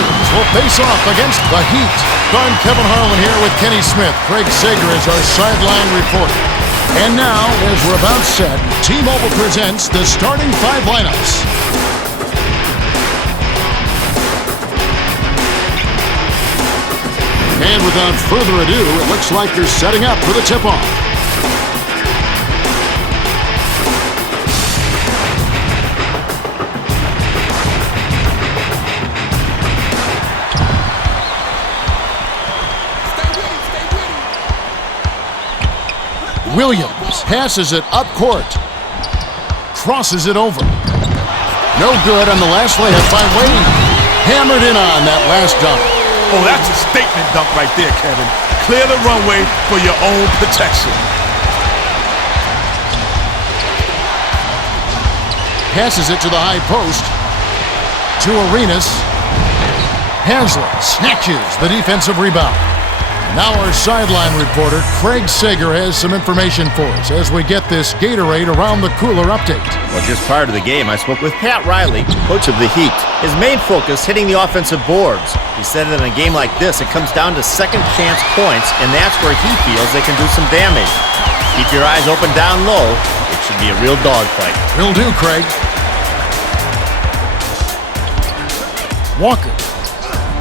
Pacers will face off against the Heat. I'm Kevin Harlan here with Kenny Smith. Craig Sager is our sideline reporter. And now, as we're about set, T-Mobile presents the starting five lineups. And without further ado, it looks like they're setting up for the tip-off. Williams passes it up court. Crosses it over. No good on the last layup by Wade. Hammered in on that last dunk. Oh, that's a statement dunk right there, Kevin. Clear the runway for your own protection. Passes it to the high post. To Arenas. Haslett snatches the defensive rebound. Now our sideline reporter, Craig Sager, has some information for us as we get this Gatorade Around the Cooler update. Well, just prior to the game, I spoke with Pat Riley, coach of the Heat. His main focus, hitting the offensive boards. He said that in a game like this, it comes down to second chance points, and that's where he feels they can do some damage. Keep your eyes open down low. It should be a real dogfight. Will do, Craig. Walker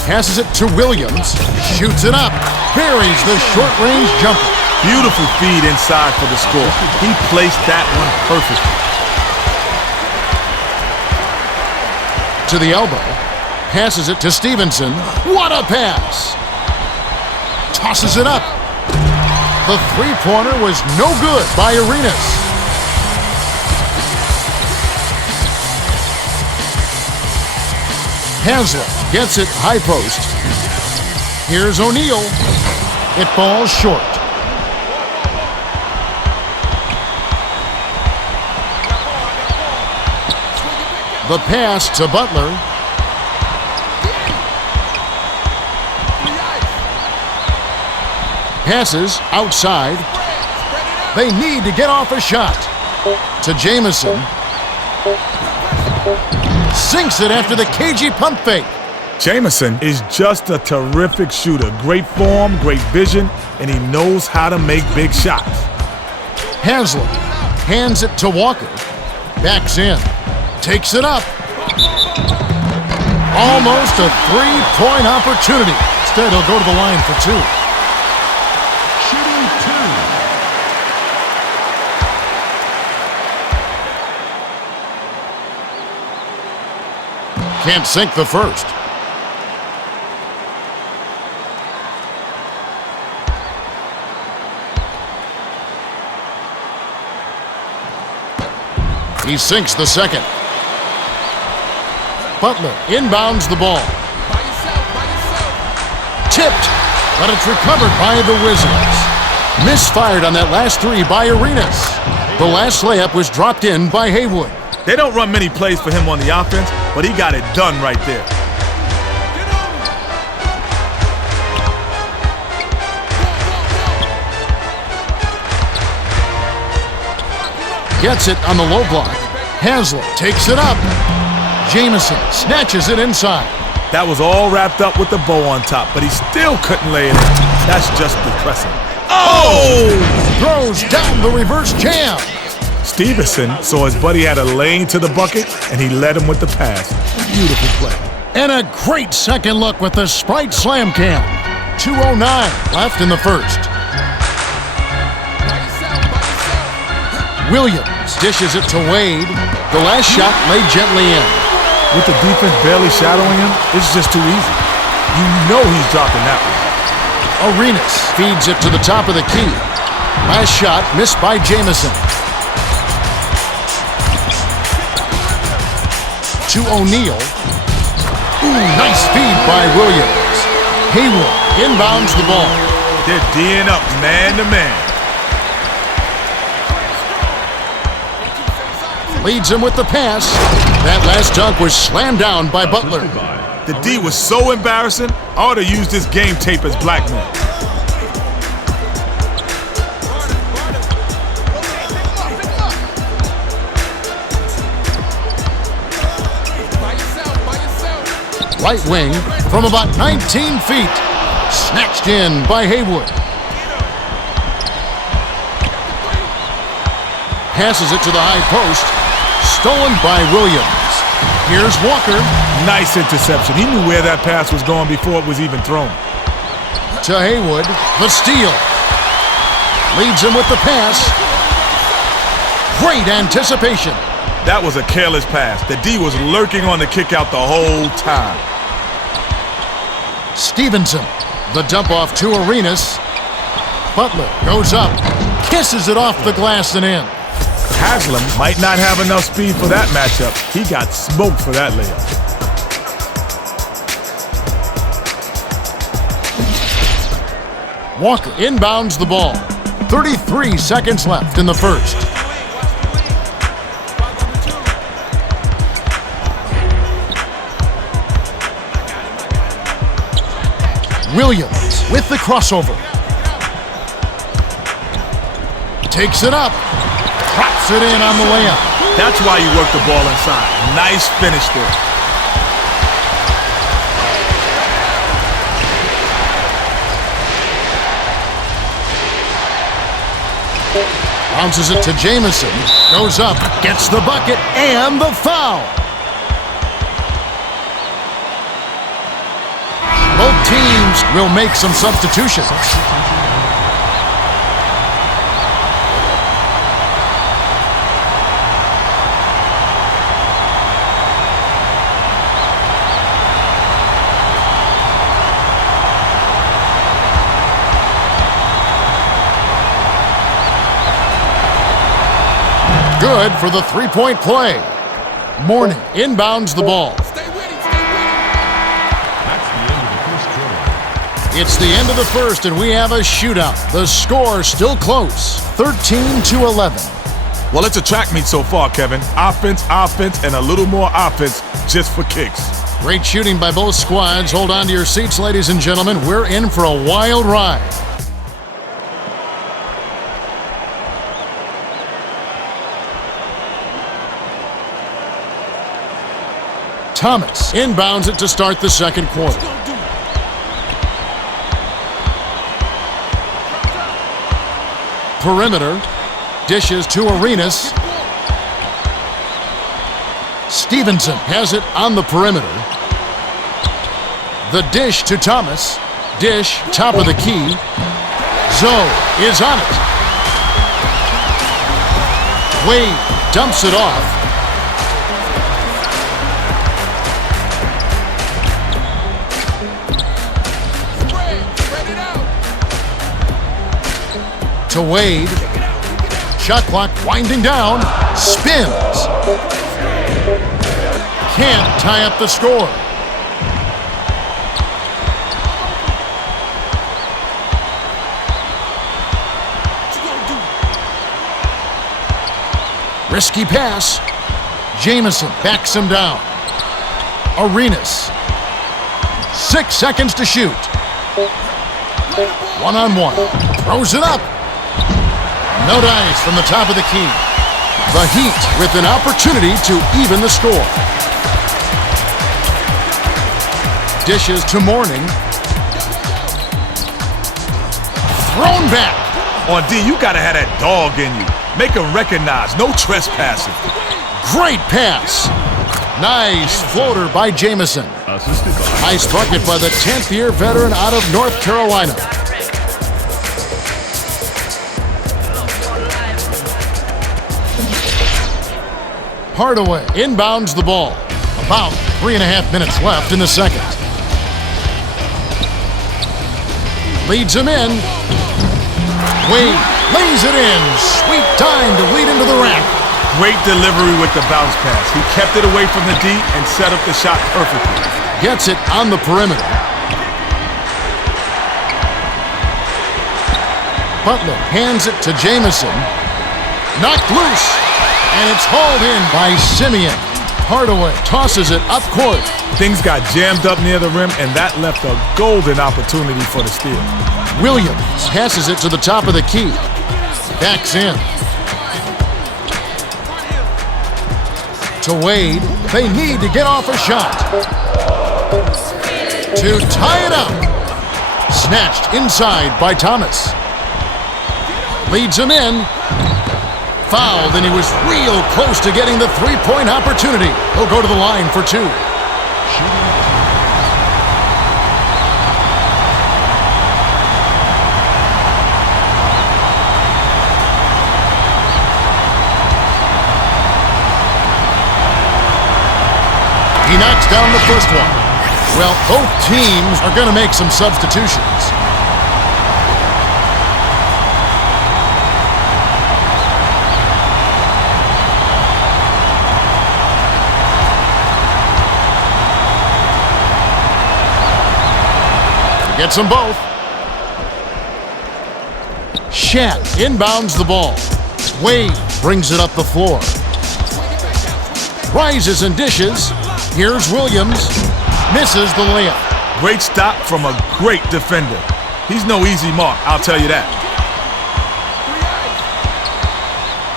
passes it to Williams, shoots it up, buries the short-range jumper. Beautiful feed inside for the score. He placed that one perfectly. To the elbow, passes it to Stevenson. What a pass! Tosses it up. The three-pointer was no good by Arenas. Haslett gets it high post. Here's O'Neal. It falls short. The pass to Butler. Passes outside. They need to get off a shot. To Jamison. Sinks it after the cagey pump fake. Jamison is just a terrific shooter. Great form, great vision, and he knows how to make big shots. Haslett hands it to Walker. Backs in. Takes it up. Almost a three-point opportunity. Instead, he'll go to the line for two. Shooting two. Can't sink the first. He sinks the second. Butler inbounds the ball. Tipped, but it's recovered by the Wizards. Misfired on that last three by Arenas. The last layup was dropped in by Haywood. They don't run many plays for him on the offense, but he got it done right there. Gets it on the low block. Haslett takes it up. Jamison snatches it inside. That was all wrapped up with the bow on top, but he still couldn't lay it in. That's just depressing. Oh! Throws down the reverse jam. Stevenson saw his buddy had a lane to the bucket, and he led him with the pass. Beautiful play. And a great second look with the Sprite Slam Cam. 2:09 left in the first. Williams dishes it to Wade. The last shot laid gently in. With the defense barely shadowing him, it's just too easy. You know he's dropping that one. Arenas feeds it to the top of the key. Last shot missed by Jamison. To O'Neal. Ooh, nice feed by Williams. Haywood inbounds the ball. They're D'ing up man to man. Leads him with the pass. That last dunk was slammed down by Butler. The D was so embarrassing, I ought to use this game tape as blackmail. right wing from about 19 feet. Snatched in by Haywood. Passes it to the high post. Stolen by Williams. Here's Walker. Nice interception. He knew where that pass was going before it was even thrown. To Haywood. The steal. Leads him with the pass. Great anticipation. That was a careless pass. The D was lurking on the kick out the whole time. Stevenson. The dump off to Arenas. Butler goes up. Kisses it off the glass and in. Haslam might not have enough speed for that matchup. He got smoked for that layup. Walker inbounds the ball. 33 seconds left in the first. Williams with the crossover. Takes it up. Drops it in on the layup. That's why you work the ball inside. Nice finish there. Bounces it to Jamison. Goes up. Gets the bucket and the foul. Both teams will make some substitutions. Good for the three-point play. Mourning inbounds the ball. It's the end of the first, and we have a shootout. The score still close, 13-11. Well, it's a track meet so far, Kevin. Offense, and a little more offense just for kicks. Great shooting by both squads. Hold on to your seats, ladies and gentlemen. We're in for a wild ride. Thomas inbounds it to start the second quarter. Perimeter. Dishes to Arenas. Stevenson has it on the perimeter. The dish to Thomas. Dish, top of the key. Zoe is on it. Wade dumps it off. To Wade. Shot clock winding down. Spins. Can't tie up the score. Risky pass. Jamison backs him down. Arenas. 6 seconds to shoot. One-on-one. Throws it up. No dice from the top of the key. The Heat with an opportunity to even the score. Dishes to Mourning. Thrown back. On D, you gotta have that dog in you. Make him recognize. No trespassing. Great pass. Nice floater by Jamison. Nice bucket by the 10th-year veteran out of North Carolina. Hardaway inbounds the ball. About 3.5 minutes left in the second. Leads him in. Wade lays it in. Sweet time to lead into the rack. Great delivery with the bounce pass. He kept it away from the D and set up the shot perfectly. Gets it on the perimeter. Butler hands it to Jamison. Knocked loose. And it's hauled in by Simeon. Hardaway tosses it up court. Things got jammed up near the rim, and that left a golden opportunity for the steal. Williams passes it to the top of the key. Backs in. To Wade. They need to get off a shot. to tie it up. Snatched inside by Thomas. Leads him in. Fouled, and he was real close to getting the three-point opportunity. He'll go to the line for two. He knocks down the first one. Well, both teams are going to make some substitutions. Gets them both. Shaq inbounds the ball. Wade brings it up the floor. Rises and dishes. Here's Williams. Misses the layup. Great stop from a great defender. He's no easy mark, I'll tell you that.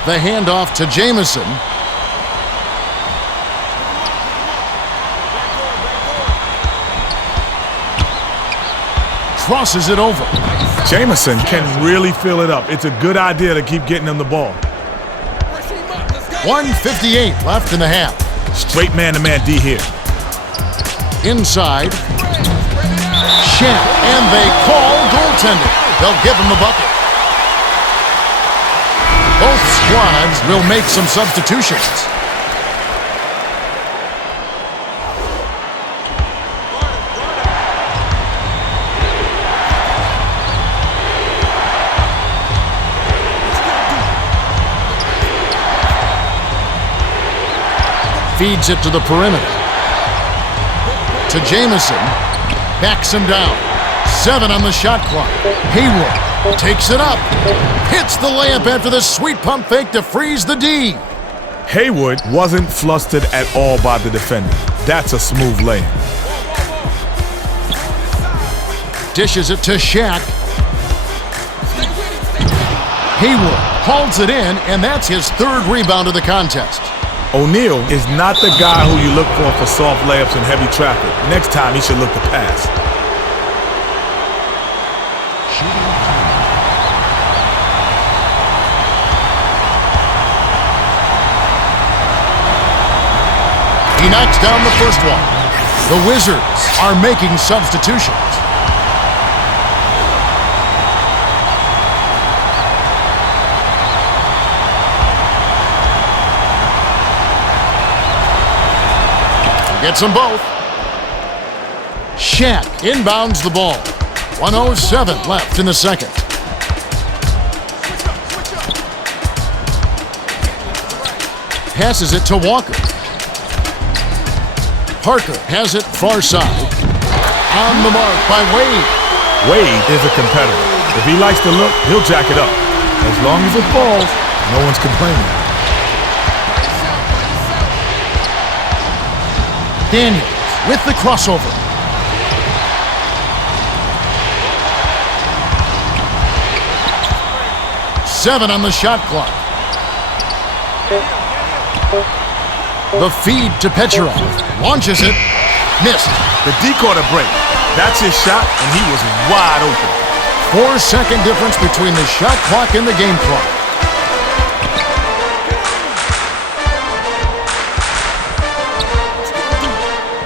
The handoff to Jamison. Crosses it over. Jamison can really fill it up. It's a good idea to keep getting him the ball. 1:58 left in the half. Straight man-to-man D here. Inside. Shaq, and they call goaltending. They'll give him the bucket. Both squads will make some substitutions. Feeds it to the perimeter. To Jamison. Backs him down. 7 on the shot clock. Haywood takes it up. Hits the layup after the sweet pump fake to freeze the D. Haywood wasn't flustered at all by the defender. That's a smooth layup. Dishes it to Shaq. Haywood hauls it in, and that's his third rebound of the contest. O'Neal is not the guy who you look for soft layups in heavy traffic. Next time, he should look to pass. He knocks down the first one. The Wizards are making substitutions. Gets them both. Shaq inbounds the ball. 1:07 left in the second. Passes it to Walker. Parker has it far side. On the mark by Wade. Wade is a competitor. If he likes to look, he'll jack it up. As long as it falls, no one's complaining. Daniels with the crossover. Seven on the shot clock. The feed to Petrov. Launches it. Missed. The decoy to break. That's his shot, and he was wide open. 4-second difference between the shot clock and the game clock.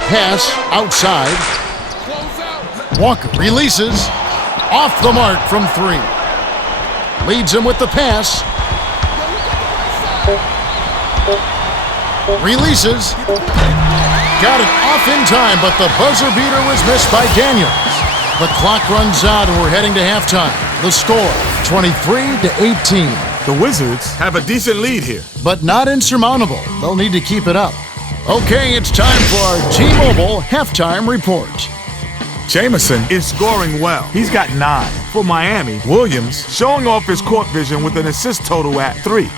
Pass outside. Walker releases. Off the mark from 3. Leads him with the pass. Releases. Got it off in time, but the buzzer beater was missed by Daniels. The clock runs out and we're heading to halftime. The score, 23-18. The Wizards have a decent lead here, but not insurmountable. They'll need to keep it up. Okay, it's time for our T-Mobile halftime report. Jamison is scoring well. He's got 9 for Miami. Williams showing off his court vision with an assist total at 3.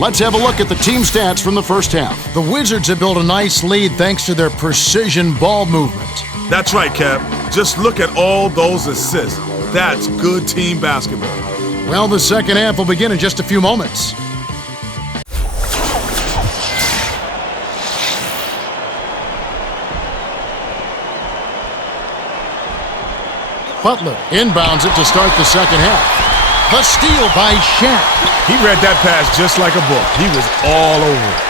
Let's have a look at the team stats from the first half. The Wizards have built a nice lead thanks to their precision ball movement. That's right, Kev. Just look at all those assists. That's good team basketball. Well, the second half will begin in just a few moments. Butler inbounds it to start the second half. The steal by Shaq. He read that pass just like a book. He was all over it.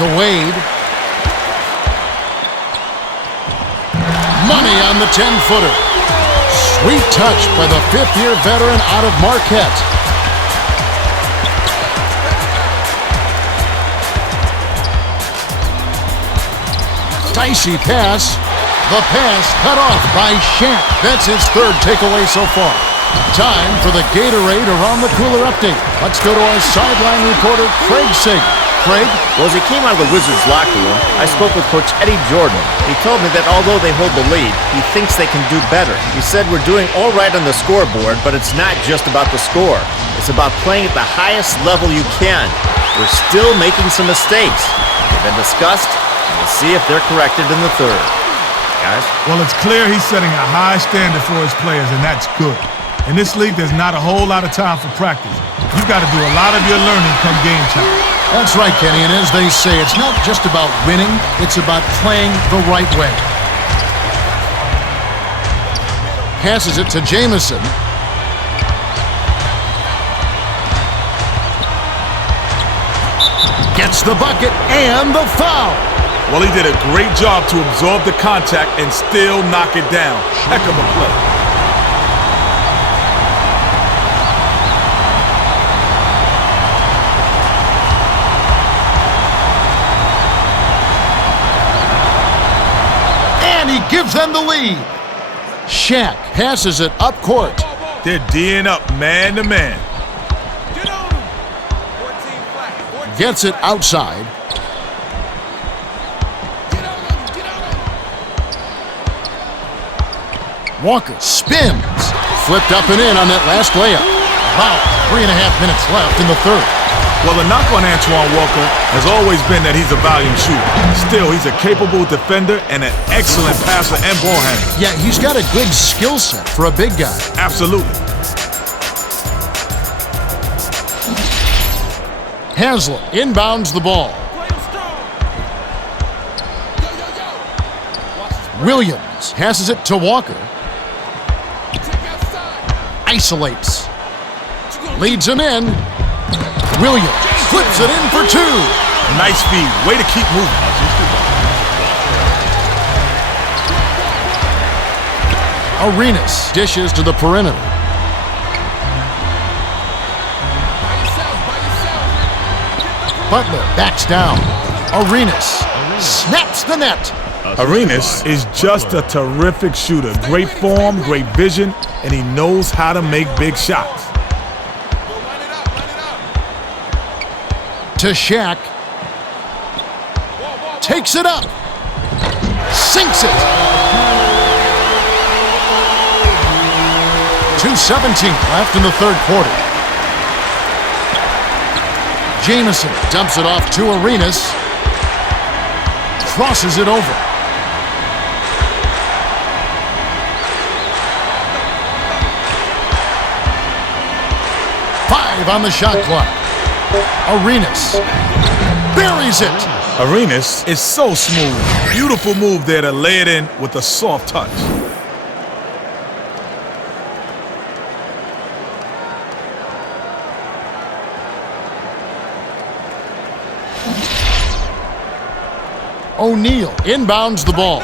To Wade. Money on the 10-footer. Sweet touch by the fifth-year veteran out of Marquette. Dicey pass. The pass cut off by Shaq. That's his third takeaway so far. Time for the Gatorade Around the Cooler update. Let's go to our sideline reporter, Craig Sager. Craig? Well, as he came out of the Wizards locker room, I spoke with Coach Eddie Jordan. He told me that although they hold the lead, he thinks they can do better. He said we're doing all right on the scoreboard, but it's not just about the score. It's about playing at the highest level you can. We're still making some mistakes. They've been discussed, and we'll see if they're corrected in the third. Guys? Well, it's clear he's setting a high standard for his players, and that's good. In this league, there's not a whole lot of time for practice. You've got to do a lot of your learning come game time. That's right, Kenny, and as they say, it's not just about winning, it's about playing the right way. Passes it to Jamison. Gets the bucket and the foul. Well, he did a great job to absorb the contact and still knock it down. Heck of a play. And he gives them the lead. Shaq passes it up court. They're D'ing up man to man. Gets it outside. Walker spins. Flipped up and in on that last layup. About 3.5 minutes left in the third. Well, the knock on Antoine Walker has always been that he's a volume shooter. Still, he's a capable defender and an excellent passer and ball handler. Yeah, he's got a good skill set for a big guy. Absolutely. Haslem inbounds the ball. Williams passes it to Walker. Isolates. Leads him in. Williams flips it in for two. Nice feed. Way to keep moving. Arenas dishes to the perimeter. Butler backs down. Arenas snaps the net. Arenas is just a terrific shooter. Great form, great vision, and he knows how to make big shots. To Shaq. Takes it up. Sinks it. 2:17 left in the third quarter. Jamison dumps it off to Arenas. Crosses it over. Five on the shot clock. Arenas buries it. Arenas is so smooth. Beautiful move there to lay it in with a soft touch. O'Neal inbounds the ball.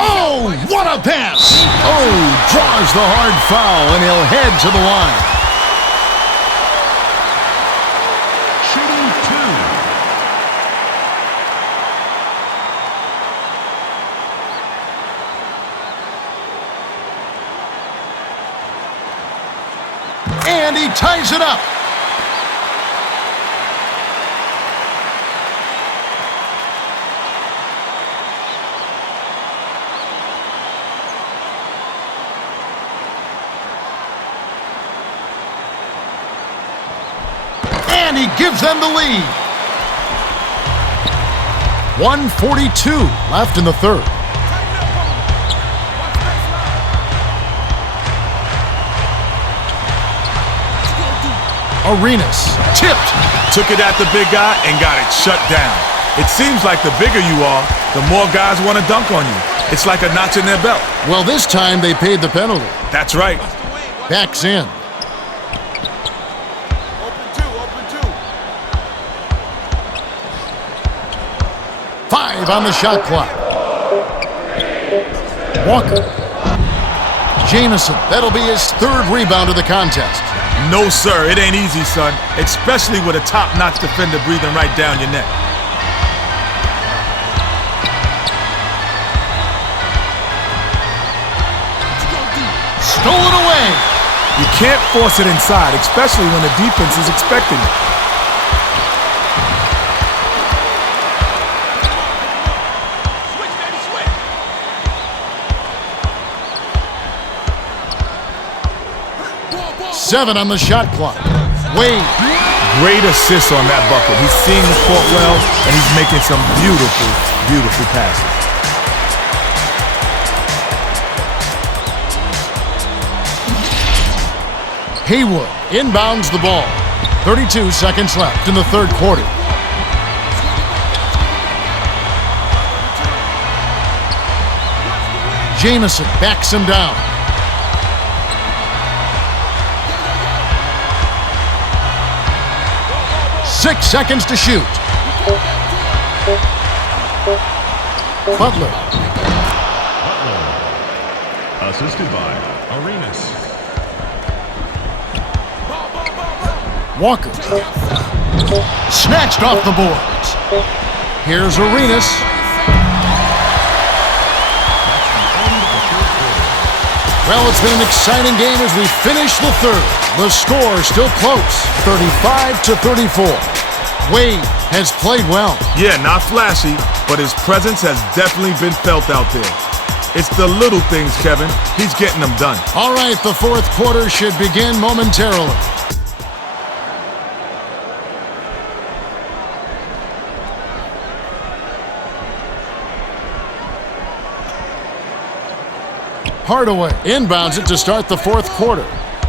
Oh, what a pass! Oh, draws the hard foul, and he'll head to the line. Shooting two. And he ties it up. And he gives them the lead. 1:42 left in the third. Arenas tipped. Took it at the big guy and got it shut down. It seems like the bigger you are, the more guys want to dunk on you. It's like a notch in their belt. Well, this time they paid the penalty. That's right. Backs in. Open two. 5 on the shot clock. Walker. Jamison, that'll be his 3rd rebound of the contest. No, sir, it ain't easy, son. Especially with a top-notch defender breathing right down your neck. Stolen away. You can't force it inside, especially when the defense is expecting it. Seven on the shot clock. Wade. Great assist on that bucket. He's seeing the court well, and he's making some beautiful, beautiful passes. Haywood inbounds the ball. 32 seconds left in the 3rd quarter. Jamison backs him down. Six seconds to shoot. Butler. Assisted by Arenas. Walker. Snatched off the boards. Here's Arenas. Well, it's been an exciting game as we finish the 3rd. The score still close, 35-34. Wade has played well. Yeah, not flashy, but his presence has definitely been felt out there. It's the little things, Kevin. He's getting them done. All right, the 4th quarter should begin momentarily. Hardaway inbounds it to start the 4th quarter.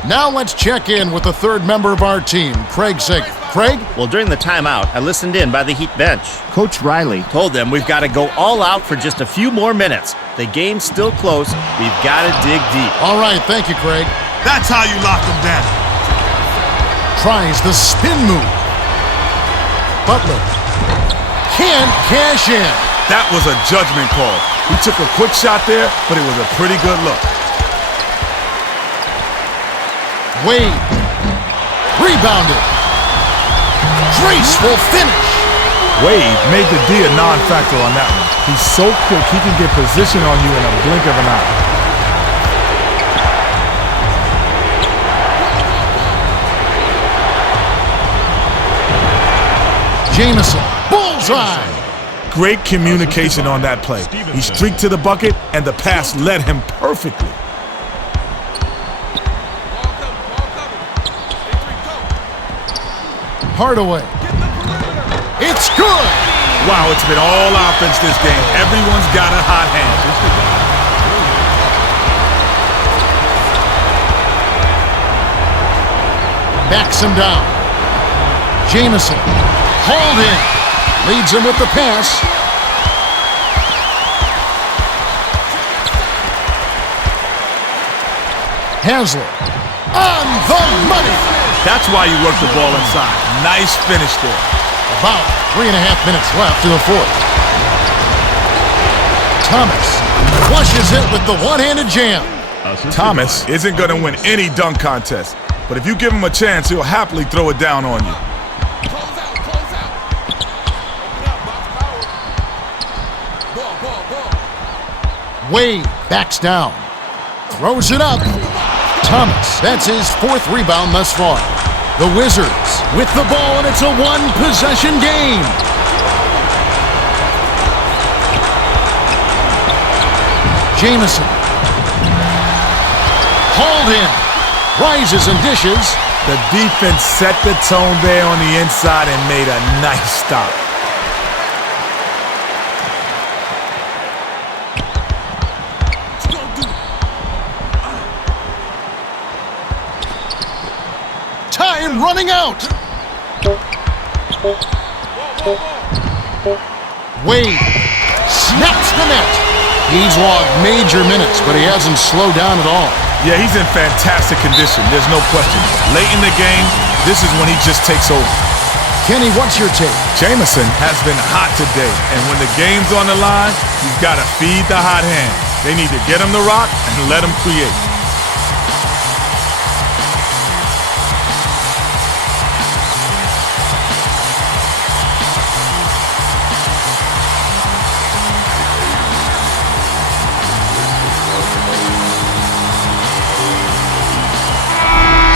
Now let's check in with the 3rd member of our team, Craig Sager. Craig? Well, during the timeout, I listened in by the Heat bench. Coach Riley told them we've got to go all out for just a few more minutes. The game's still close. We've got to dig deep. All right, thank you, Craig. That's how you lock them down. Tries the spin move. Butler can't cash in. That was a judgment call. He took a quick shot there, but it was a pretty good look. Wade. Rebounded. Graceful finish. Wade made the D a non-factor on that one. He's so quick, he can get position on you in a blink of an eye. Jamison. Bullseye. Great communication on that play. He streaked to the bucket, and the pass led him perfectly. Hardaway. It's good. Wow, it's been all offense this game. Everyone's got a hot hand. Backs him down. Jamison. Hauled in. Leads him with the pass. Haslett. On the money. That's why you work the ball inside. Nice finish there. About 3.5 minutes left in the 4th. Thomas flushes it with the one-handed jam. Thomas isn't going to win any dunk contest, but if you give him a chance, he'll happily throw it down on you. Wade backs down. Throws it up. Thomas, that's his 4th rebound thus far. The Wizards with the ball, and it's a one-possession game. Jamison. Hauled in. Rises and dishes. The defense set the tone there on the inside and made a nice stop. Time running out. Wade snaps the net. He's logged major minutes, but he hasn't slowed down at all. Yeah, he's in fantastic condition. There's no question. Late in the game, this is when he just takes over. Kenny, what's your take? Jamison has been hot today, and when the game's on the line, you've got to feed the hot hand. They need to get him the rock and let him create.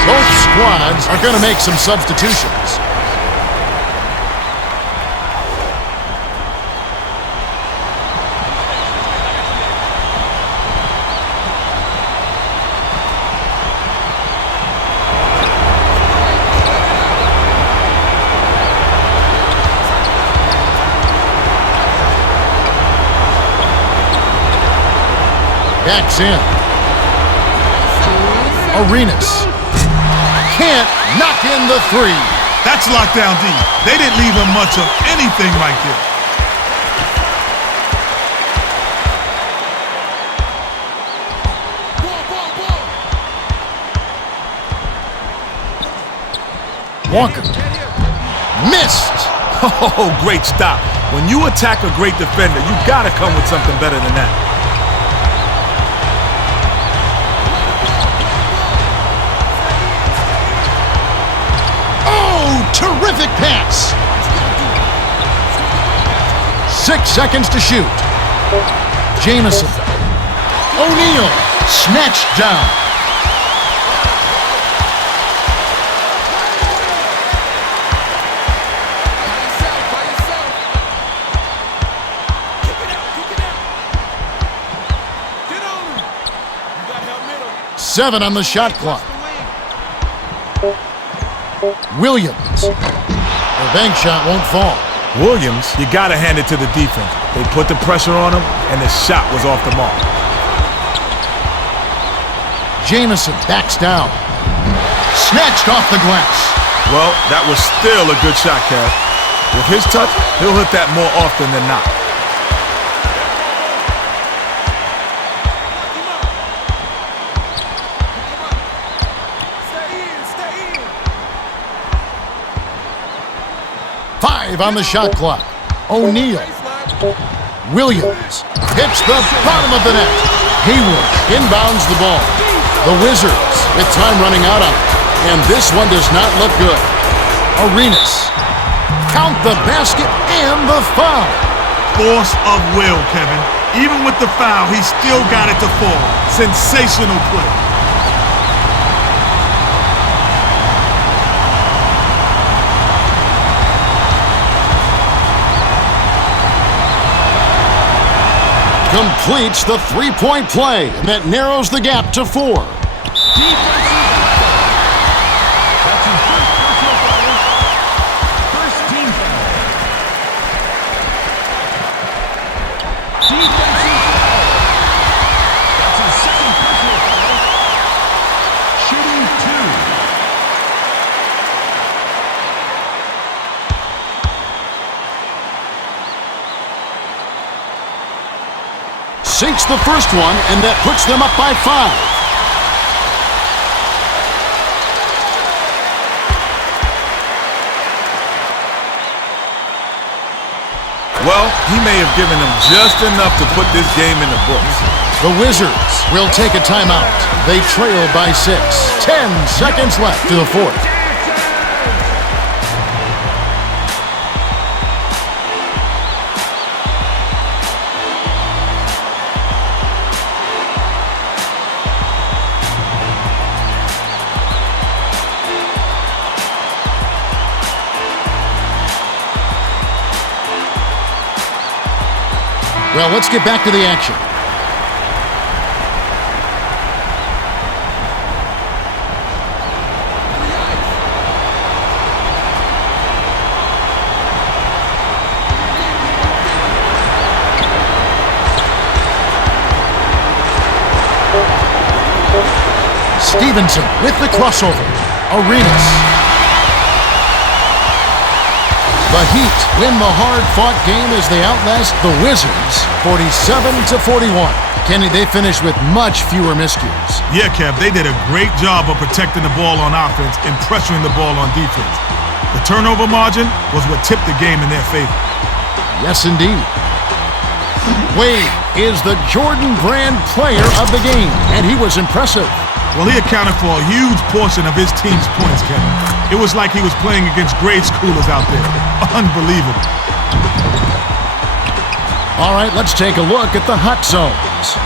Both squads are going to make some substitutions. Backs in. Arenas. Can't knock in the three. That's lockdown D. They didn't leave him much of anything right there. Walker. Missed. Oh, great stop. When you attack a great defender, you got to come with something better than that. Terrific pass. 6 seconds to shoot. Jamison. O'Neal snatched down. Seven on the shot clock. Williams. The bank shot won't fall. Williams, you got to hand it to the defense. They put the pressure on him, and the shot was off the mark. Jamison backs down. Snatched off the glass. Well, that was still a good shot, Kev. With his touch, he'll hit that more often than not. On the shot clock. O'Neal. Williams hits the bottom of the net. Hayward inbounds the ball. The Wizards with time running out on it. And this one does not look good. Arenas. Count the basket and the foul. Force of will, Kevin. Even with the foul, he still got it to fall. Sensational play. Completes the three-point play, and that narrows the gap to 4. That's his first personal foul. First team foul. Defensive foul. That's his second personal foul. Shooting 2. Sinks the first one, and that puts them up by 5. Well, he may have given them just enough to put this game in the books. The Wizards will take a timeout. They trail by 6. 10 seconds left to the fourth. Well, let's get back to the action. Stevenson with the crossover. Arenas. The Heat win the hard-fought game as they outlast the Wizards 47-41. Kenny, they finished with much fewer miscues. Yeah, Kev, they did a great job of protecting the ball on offense and pressuring the ball on defense. The turnover margin was what tipped the game in their favor. Yes, indeed. Wade is the Jordan Brand player of the game, and he was impressive. Well, he accounted for a huge portion of his team's points, Kevin. It was like he was playing against grade schoolers out there. Unbelievable. All right, let's take a look at the hot zones.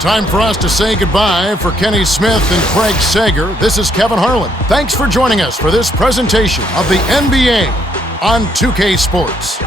Time for us to say goodbye. For Kenny Smith and Craig Sager, this is Kevin Harlan. Thanks for joining us for this presentation of the NBA on 2K Sports.